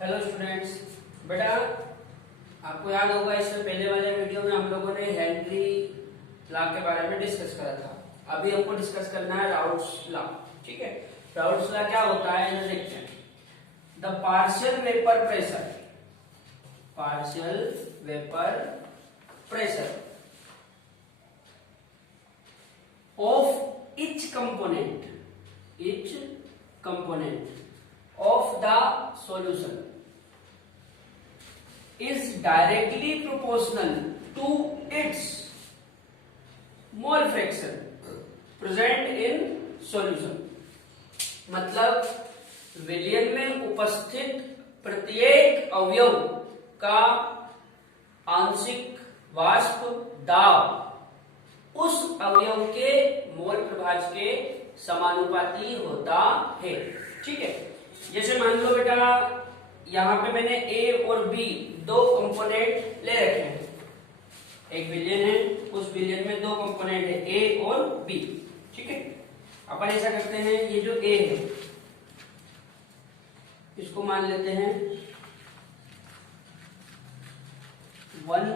Hello students. बेटा आपको याद होगा इससे पहले वाले वीडियो में हम लोगों ने हेनरी लॉ के बारे में डिस्कस करा था। अभी हमको डिस्कस करना है राउल्ट्स लॉ। ठीक है, राउल्ट्स लॉ क्या होता है इन्हें देखते हैं। The partial vapour pressure of each component of the solution is directly proportional to its mole fraction present in solution। मतलब विलयन में उपस्थित प्रत्येक अवयव का आंशिक वाष्प दाब उस अवयव के मोल प्रभाज के समानुपाती होता है। ठीक है, जैसे मान लो बेटा यहाँ पे मैंने ए और बी दो कंपोनेंट ले रखे हैं। एक विलयन है, उस विलयन में दो कंपोनेंट है ए और बी। ठीक है, अपन ऐसा करते हैं, ये जो ए है इसको मान लेते हैं 1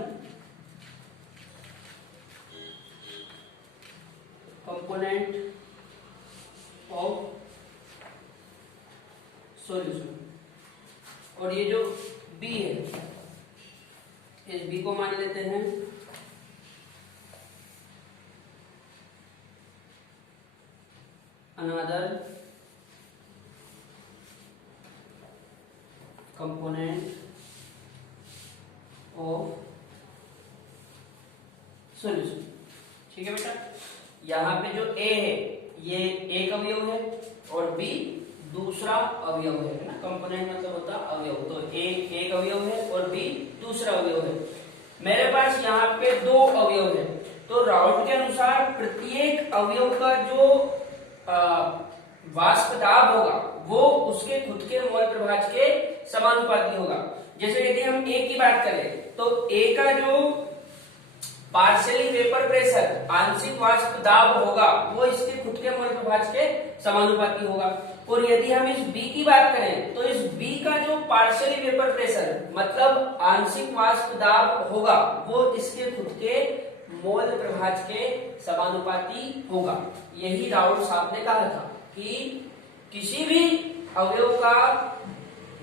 कंपोनेंट ऑफ सॉल्यूशन, और ये जो बी है इस बी को मान लेते हैं अनदर कंपोनेंट ऑफ सॉल्यूशन। ठीक है बेटा, यहाँ पे जो ए है ये एक अवयव है और बी दूसरा अवयव है ना। कंपोनेंट मतलब होता है अवयव, तो ए एक अवयव है और बी दूसरा अवयव है। मेरे पास यहाँ पे दो अवयव है, तो राउल्ट के अनुसार प्रत्येक अवयव का जो वाष्प दाब होगा वो उसके खुद के मोल प्रभाज के समानुपाती होगा। जैसे यदि हम ए की बात करें तो ए का जो पार्शियली वेपर प्रेशर आंशिक वाष्प दाब होगा वो इसके खुद के मोल प्रभाज के समानुपाती होगा। और यदि हम इस बी की बात करें तो इस बी का जो पार्शियली वेपर प्रेशर मतलब आंशिक वाष्प दाब होगा वो इसके खुद के मोल प्रभाज के समानुपाती होगा। यही राउल्ट साहब ने कहा था कि किसी भी अवयव का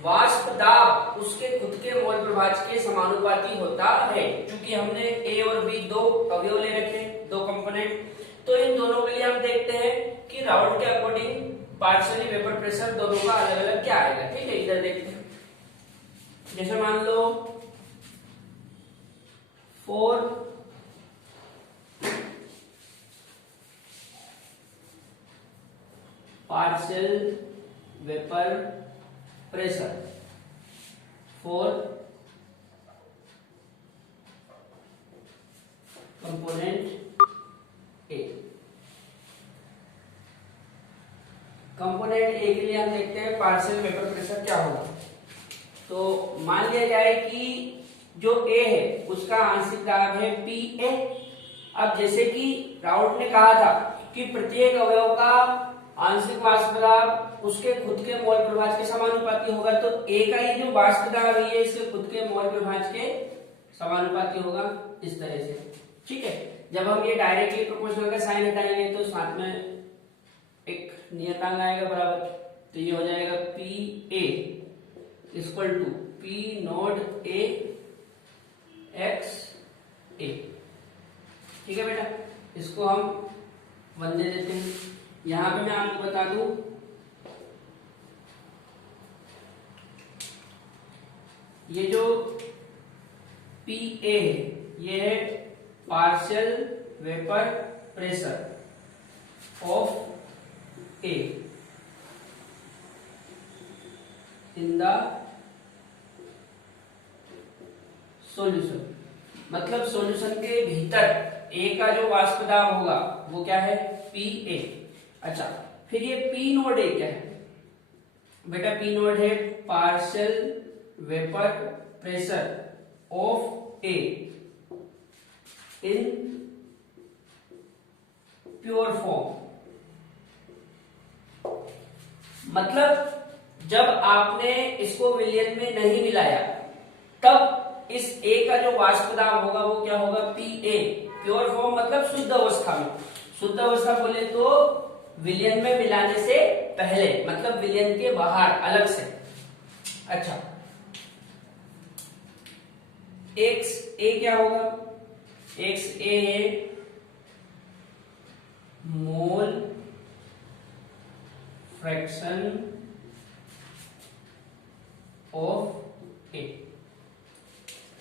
वाष्प दाब उसके खुद के मोल प्रभाज के समानुपाती होता है। क्योंकि हमने ए और बी दो अवयव ले रखे, दो कंपोनेंट, तो इन दोनों के लिए हम देखते हैं कि राउल्ट के अकॉर्डिंग पार्शियली वेपर प्रेशर दोनों का अलग अलग क्या आएगा। ठीक है, इधर देखते हैं। जैसे मान लो 4 partial vapour pressure for component A. Component ए के लिए हम देखते हैं पार्शियल वेपर प्रेशर क्या होगा। तो मान लिया जाए कि जो ए है उसका आंशिक दाब है पी ए। अब जैसे कि राउल्ट ने कहा था कि प्रत्येक अवयव का आंशिक वाष्प दाब उसके खुद के मोल प्रभाज के समानुपाती होगा, तो ए का ये जो वाष्प दाब है ये इसके खुद के मोल प्रभाज के समानुपाती होगा इस तरह से। ठीक है, जब हम ये डायरेक्टली प्रोपोर्शनल का साइन हटाएंगे तो साथ में एक नियतांक आएगा बराबर, तो ये हो जाएगा P A equal to P naught A X A. ठीक है बेटा, इसको हम 1 दे देते हैं। यहां पे मैं आपको बता दूं ये जो पी ए है ये है partial vapour pressure of A in the solution. मतलब सॉल्यूशन के भीतर ए का जो वाष्प दाब होगा वो क्या है पी ए। अच्छा, फिर ये पी नोड ए क्या है बेटा? पी नोड है partial vapour pressure of A in pure form. मतलब जब आपने इसको विलयन में नहीं मिलाया तब इस ए का जो वाष्प दाब होगा वो क्या होगा, पीए। प्योर फॉर्म मतलब शुद्ध अवस्था में। शुद्ध अवस्था बोले तो विलयन में मिलाने से पहले, मतलब विलयन के बाहर अलग से। अच्छा, एक्स ए क्या होगा, एक्स ए है मोल फ्रैक्शन ऑफ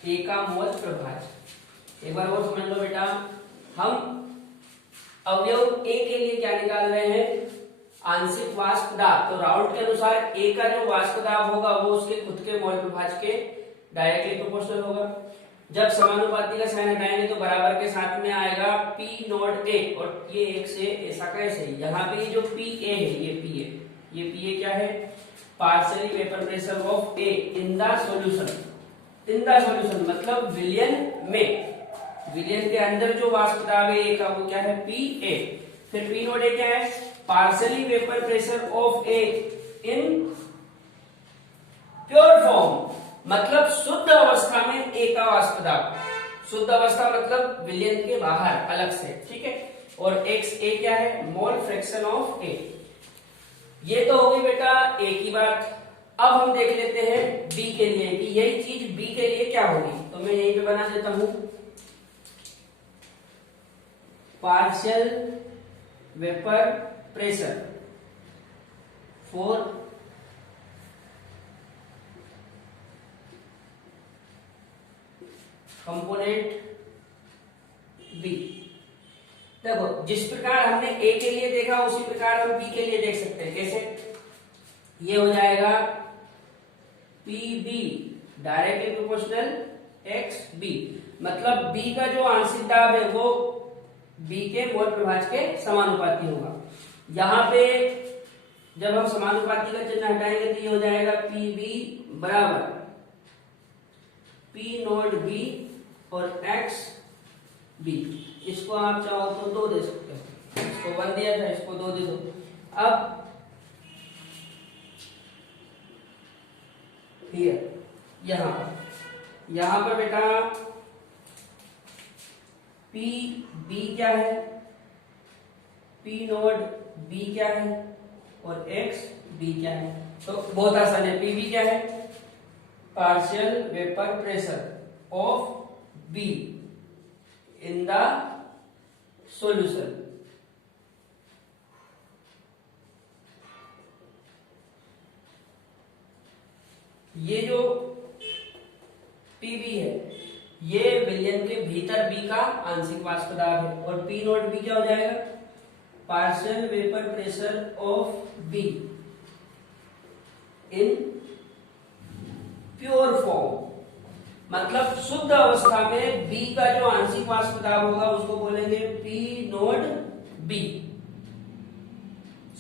ए का मोल प्रभाज। एक बार और समझ लो बेटा, हम अवयव ए के लिए क्या निकाल रहे हैं, आंशिक वाष्प दाब। तो राउल्ट के अनुसार ए का जो वाष्प दाब होगा वो उसके खुद के मोल प्रभाज के डायरेक्टली प्रोपोर्शनल होगा। जब समानुपाती का साइन हटाएंगे तो बराबर के साथ में आएगा पी नॉट ए, और ये एक से ऐसा कैसे, यहाँ पे जो पी ए है ये पी ए, ये पी ए क्या है, partially vapour pressure of A in the solution. In the solution मतलब विलयन में, विलयन के अंदर जो वाष्प दाब है ए का वो क्या है, पी ए। फिर पी नॉट ए क्या है, partially vapour pressure of A in pure form मतलब शुद्ध अवस्था में ए का वाष्प दाब। शुद्ध अवस्था मतलब विलयन के बाहर अलग से, ठीक है। और एक्स ए क्या है, मोल फ्रैक्शन ऑफ ए। ये तो होगी बेटा ए की बात। अब हम देख लेते हैं बी के लिए कि यही चीज बी के लिए क्या होगी। तो मैं यहीं पे बना देता हूं, partial vapour pressure for component B. देखो जिस प्रकार हमने ए के लिए देखा उसी प्रकार हम बी के लिए देख सकते हैं। कैसे, ये हो जाएगा P B directly proportional X B, मतलब बी का जो आंशिक दाब है वो बी के मोल प्रभाज के समानुपाती होगा। यहां पे जब हम समानुपाती का चिन्ह हटाएंगे तो ये हो जाएगा पी बी बराबर पी नॉट बी और एक्स बी। इसको आप चाहो तो 2 दे सकते हो, इसको 1 दिया था, इसको 2 दे दो। अब यहां पर बेटा पी बी क्या है, पी नॉट बी क्या है और एक्स बी क्या है। तो बहुत आसान है, पी बी क्या है, partial vapour pressure of be in the solution. ये जो पीबी है ये विलयन के भीतर बी का आंशिक वाष्प दाब है, और पी नॉट बी क्या हो जाएगा, partial vapour pressure of be in pure form मतलब शुद्ध अवस्था में बी का जो आंशिक वाष्प दाब होगा उसको बोलेंगे पी नॉट बी।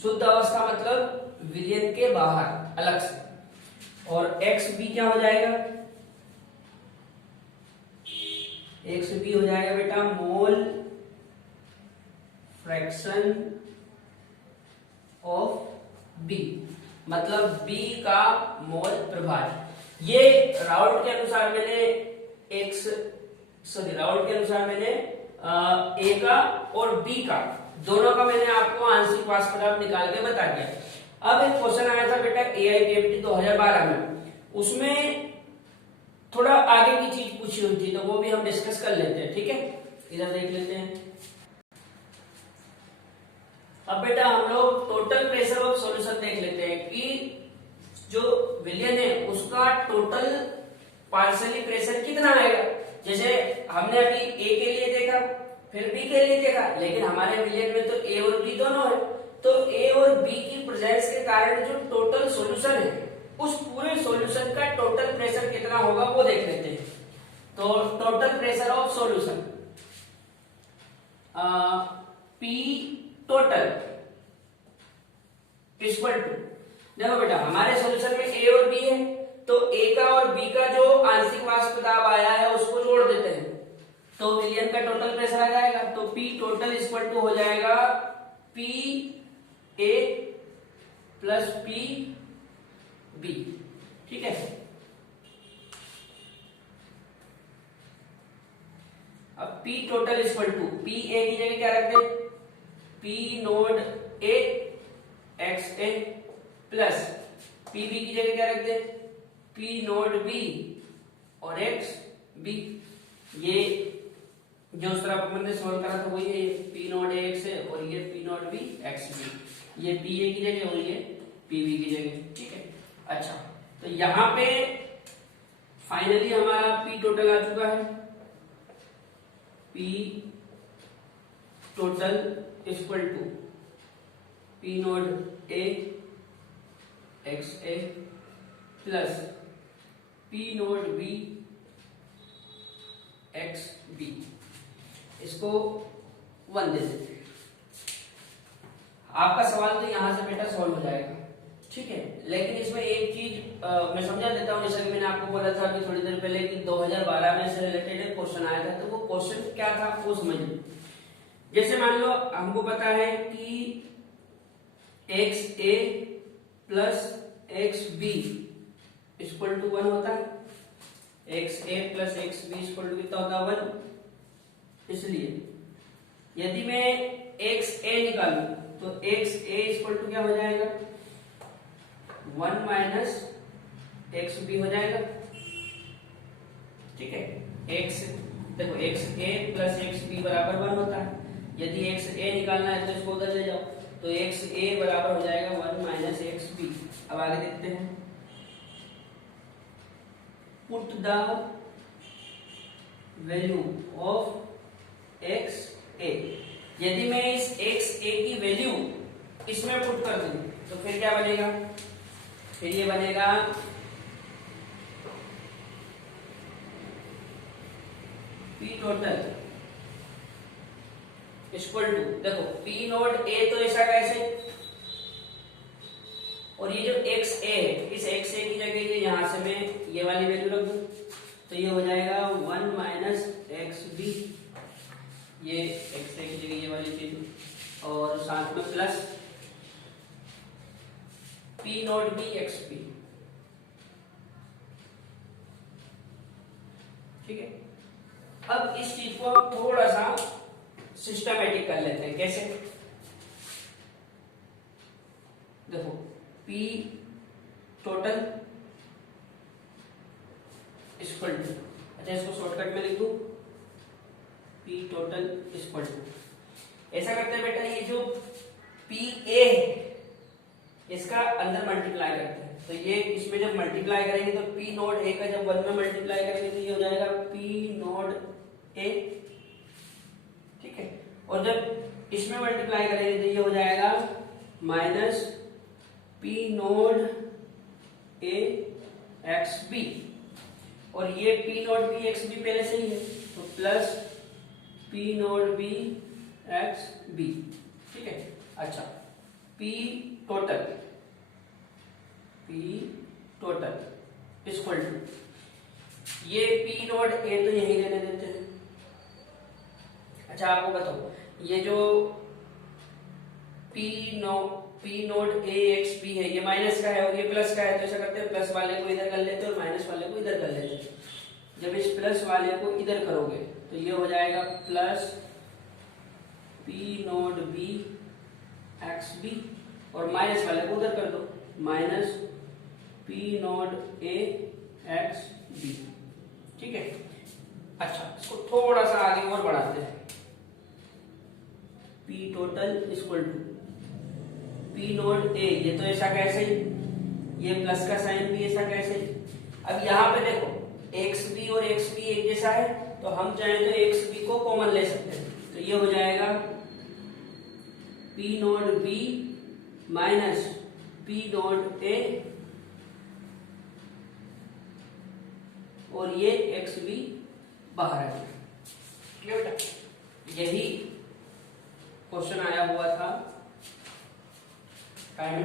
शुद्ध अवस्था मतलब विलयन के बाहर अलग से। और एक्स बी क्या हो जाएगा, एक्स बी हो जाएगा बेटा मोल फ्रैक्शन ऑफ बी, मतलब बी का मोल प्रभाज। ये राउल्ट के अनुसार मैंने राउल्ट के अनुसार मैंने ए का और बी का दोनों का मैंने आपको आंशिक वाष्प दाब निकाल के बता दिया। अब एक क्वेश्चन आया था बेटा AIPFT 2012 में, उसमें थोड़ा आगे की चीज पूछी हुई थी, तो वो भी हम डिस्कस कर लेते हैं, ठीक है। इधर देख लेते हैं। अब बेटा हम लोग टोटल प्रेशर ऑफ सॉल्यूशन देख लेते हैं कि जो विलयन है उसका टोटल पार्शियली प्रेशर कितना आएगा। जैसे हमने अभी ए के लिए देखा फिर बी के लिए देखा, लेकिन हमारे विलयन में तो ए और बी दोनों है, तो ए और बी की प्रेजेंस के कारण जो टोटल सॉल्यूशन है उस पूरे सॉल्यूशन का टोटल प्रेशर कितना होगा वो देख लेते हैं। तो total pressure of solution P total equal to, देखो बेटा हमारे सॉल्यूशन में ए और बी है, तो ए का और बी का जो आंशिक वाष्प दाब आया है उसको जोड़ देते हैं तो विलयन का टोटल प्रेशर आ जाएगा। तो पी टोटल इक्वल टू हो जाएगा P A plus P B. ठीक है, अब P total equal to P A की जगह क्या रख दे, P naught A X A plus P B की जगह क्या रख दे, पी नोड बी और एक्स बी। ये जो उस तरफ अपन ने सोल्व करा था वही है, ये पी नोड ए एक्स है और ये P naught B X B, ये पी ए की जगह और ये पी बी की जगह। ठीक है, अच्छा तो यहां पे फाइनली हमारा पी टोटल आ चुका है, P total equal to P naught A X A plus P naught B X B. इसको 1 दे देते हैं। आपका सवाल तो यहां से बेटा सॉल्व हो जाएगा। ठीक है, लेकिन इसमें एक चीज मैं समझा देता हूं, जैसा कि मैंने आपको बोला था अभी थोड़ी देर पहले कि 2012 में से रिलेटेड एक क्वेश्चन आया था, तो वो क्वेश्चन क्या था वो समझ लो। जैसे मान लो हमको पता है कि X A plus X B equal to 1 होता है, X A plus X B equal to कितना होता है 1। इसलिए यदि मैं एक्स ए निकालूं तो एक्स ए इक्वल टू क्या हो जाएगा 1 माइनस एक्स बी हो जाएगा। ठीक है, एक्स देखो x A plus X B बराबर 1 होता है, यदि एक्स ए निकालना है तो इसको उधर ले जाओ, तो एक्स ए बराबर हो जाएगा 1 माइनस एक्स बी। अब आगे देखते हैं, put the value of X A. यदि मैं इस एक्स ए की वैल्यू इसमें पुट कर दूं तो फिर क्या बनेगा, फिर ये बनेगा पी टोटल इक्वल टू, देखो पी नोड ए तो ऐसा कैसे, और ये जो एक्स ए है इस एक्स ए की जगह ये यहां से मैं ये वाली वैल्यू रख दूं तो ये हो जाएगा 1 माइनस एक्स बी, ये एक्स ए की जगह ये वाली चीज और साथ में plus P naught B X B. ठीक है, अब इस चीज को हम थोड़ा सा सिस्टमैटिक कर लेते हैं। कैसे, देखो पी टोटल इक्वल टू, अच्छा इसको शॉर्टकट में लिख दूं, पी टोटल इक्वल टू, ऐसा करते हैं बेटा ये जो पी ए है इसका अंदर मल्टीप्लाई करते हैं, तो ये इसमें जब मल्टीप्लाई करेंगे तो पी नोड ए का जब 1 में मल्टीप्लाई करेंगे तो ये हो जाएगा पी नोड ए। ठीक है, और जब इसमें मल्टीप्लाई करेंगे तो ये हो जाएगा minus P naught A X B, और ये P naught B X B पहले से ही है तो plus P naught B X B. ठीक है, अच्छा पी टोटल इक्वल टू, ये पी नोड ए तो यही लेने देते हैं। अच्छा आपको बताओ ये जो P naught A X B है ये माइनस का है और ये प्लस का है, तो ऐसा करते हैं प्लस वाले को इधर कर लेते हैं और माइनस वाले को इधर कर लेते हैं। जब इस प्लस वाले को इधर करोगे तो ये हो जाएगा plus P naught B X B, और माइनस वाले को उधर कर दो minus P naught A X B. ठीक है, अच्छा इसको थोड़ा सा आगे और बढ़ाते हैं, P total equal to P naught A, ये तो ऐसा कैसे ही, ये प्लस का साइन भी ऐसा कैसे ही। अब यहां पे देखो एक्स बी और एक्स बी एक जैसा है तो हम चाहें तो एक्स बी को कॉमन ले सकते हैं, तो ये हो जाएगा P naught B minus P naught A, और ये एक्स बी बाहर है। क्लियर बेटा, यही क्वेश्चन आया हुआ था टाइम।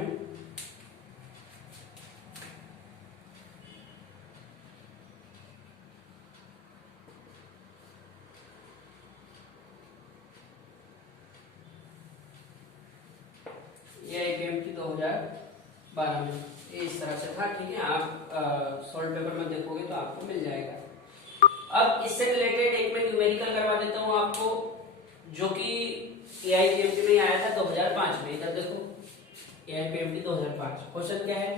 ये एग्जाम थी 2012 में। इस तरह से था, ठीक है। आप सॉल्ट पेपर में देखोगे तो आपको मिल जाएगा। अब इससे रिलेटेड एक मैं न्यूमेरिकल करवा देता हूँ आपको, जो कि AIPMT में आया था 2005 में। इधर देखो, AIPMT 2005। क्वेश्चन क्या है?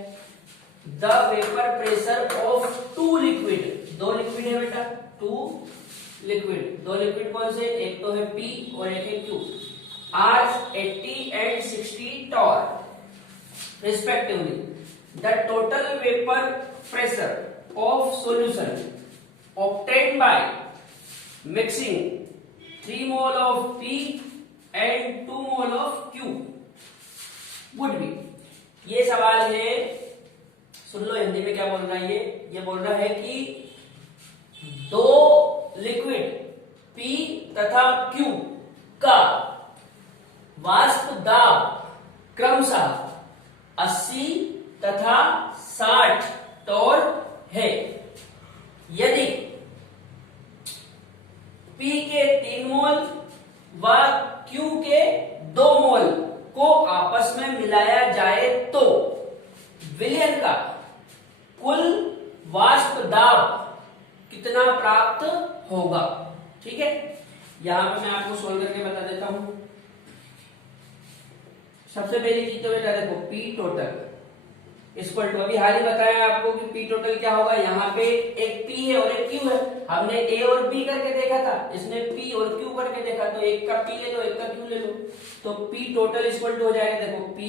The vapour pressure of two liquid, दो लिक्विड है बेटा, टू लिक्विड, दो लिक्विड कौन से? एक तो है P और एक है Q, आज 80 and 60 torr respectively. The total vapor pressure of solution obtained by mixing 3 mole of P and 2 mole of Q would be। ये सवाल है, सुन लो हिंदी में क्या बोल रहा है ये बोल रहा है कि दो लिक्विड P तथा Q का वाष्प दाब क्रमशः 80 तथा 60 टॉर है। यदि P के 3 मोल व Q के 2 मोल को आपस में मिलाया जाए तो विलयन का कुल वाष्प दाब कितना प्राप्त होगा? ठीक है, यहां पे मैं आपको सोल्व करके बता देता हूं। सबसे पहली चीज तो बेटा देखो, P टोटल इक्वल टू, अभी हाल ही बताया आपको कि P टोटल क्या होगा। यहाँ पे एक P है और एक Q है, हमने A और B करके देखा था, इसने P और Q करके देखा, तो एक का P ले लो, एक का Q ले लो, तो P टोटल इक्वल टू हो जाएगा देखो P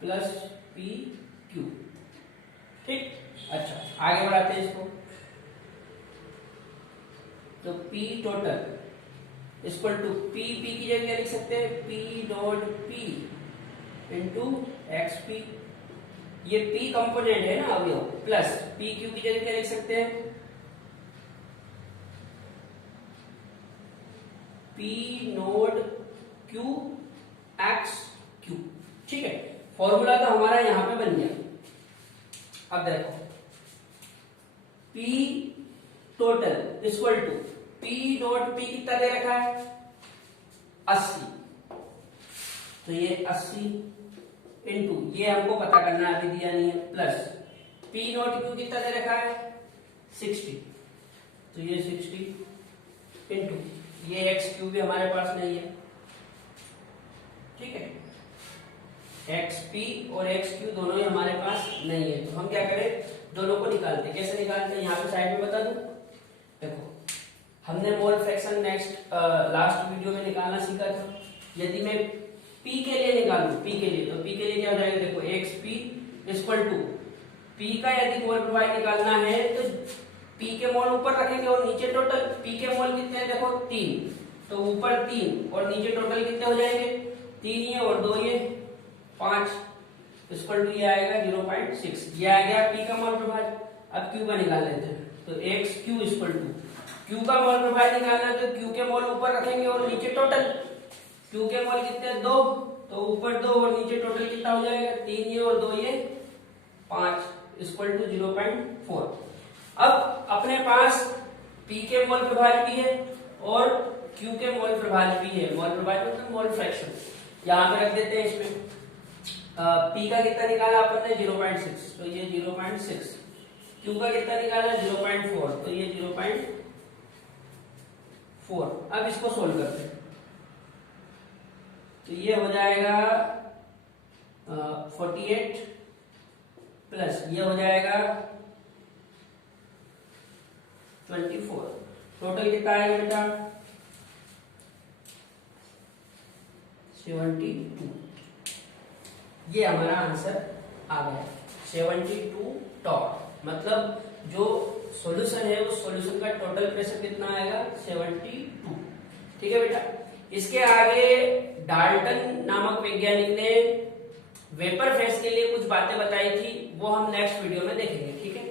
प्लस PQ। ठीक, अच्छा आगे बढ़ाते हैं इसको। तो P total equal to P की जगह क्या लिख सकते हैं? P dot P into XP, ये P कंपोनेंट है ना अवयव, प्लस PQ की जगह क्या लिख सकते हैं? P node Q XQ। ठीक है, फॉर्मूला तो हमारा यहां पे बन गया। अब देखो, P total equal to P dot P कितना दे रखा है? 80, तो ये 80 इंटू, ये हमको पता करना है, अभी दिया नहीं है, प्लस P नॉट Q कितना दे रखा है? 60, तो ये 60 इंटू ये XQ भी हमारे पास नहीं है। ठीक है, XP और XQ दोनों ही हमारे पास नहीं है, तो हम क्या करें? दोनों को निकालते हैं। कैसे निकालते हैं? यहाँ पे साइड में बता दूं, देखो हमने mole fraction next last video में निकालना सीखा था। यदि मैं P के लिए निकालूं, P के लिए, तो P के लिए क्या हो जाएगा? देखो XP इक्वल टू P का यदि मोल प्रभाव निकालना है तो P के मोल ऊपर रखेंगे और नीचे टोटल। P के मोल कितने हैं? देखो 3, तो ऊपर 3 और नीचे टोटल कितने हो जाएंगे? 3 ये और 2 ये 5 इक्वल टू ये आएगा 0.6। ये आ गया P का मोल प्रभाव। अब Q का निकाल लेते हैं, तो XQ इक्वल टू Q का मोल प्रभाव निकालना है तो Q के मोल ऊपर रखेंगे और नीचे टोटल। Q के मोल कितने? 2, तो ऊपर 2 और नीचे टोटल कितना हो जाएगा? 3 ये और 2 ये 5 इक्वल टू 0.4। अब अपने पास P के मोल प्रभाव भी है और Q के मोल प्रभाव भी है। मोल प्रभाव मतलब मोल फ्रैक्शन, यहाँ पे रख देते हैं इसमें। P का कितना निकाला अपन ने? 0.6, तो ये 0.6। Q का कितना निकाला? 0.4, तो ये 0.4। अब इसको सोल्व करते हैं, तो ये हो जाएगा 48 प्लस ये हो जाएगा 24। टोटल कितना आएगा बेटा? 72। ये हमारा आंसर आ गया, 72 टॉर। मतलब जो सॉल्यूशन है उस सॉल्यूशन का टोटल प्रेशर कितना आएगा? 72। ठीक है बेटा। इसके आगे डाल्टन नामक वैज्ञानिक ने वेपर फेज के लिए कुछ बातें बताई थी, वो हम नेक्स्ट वीडियो में देखेंगे। ठीक है।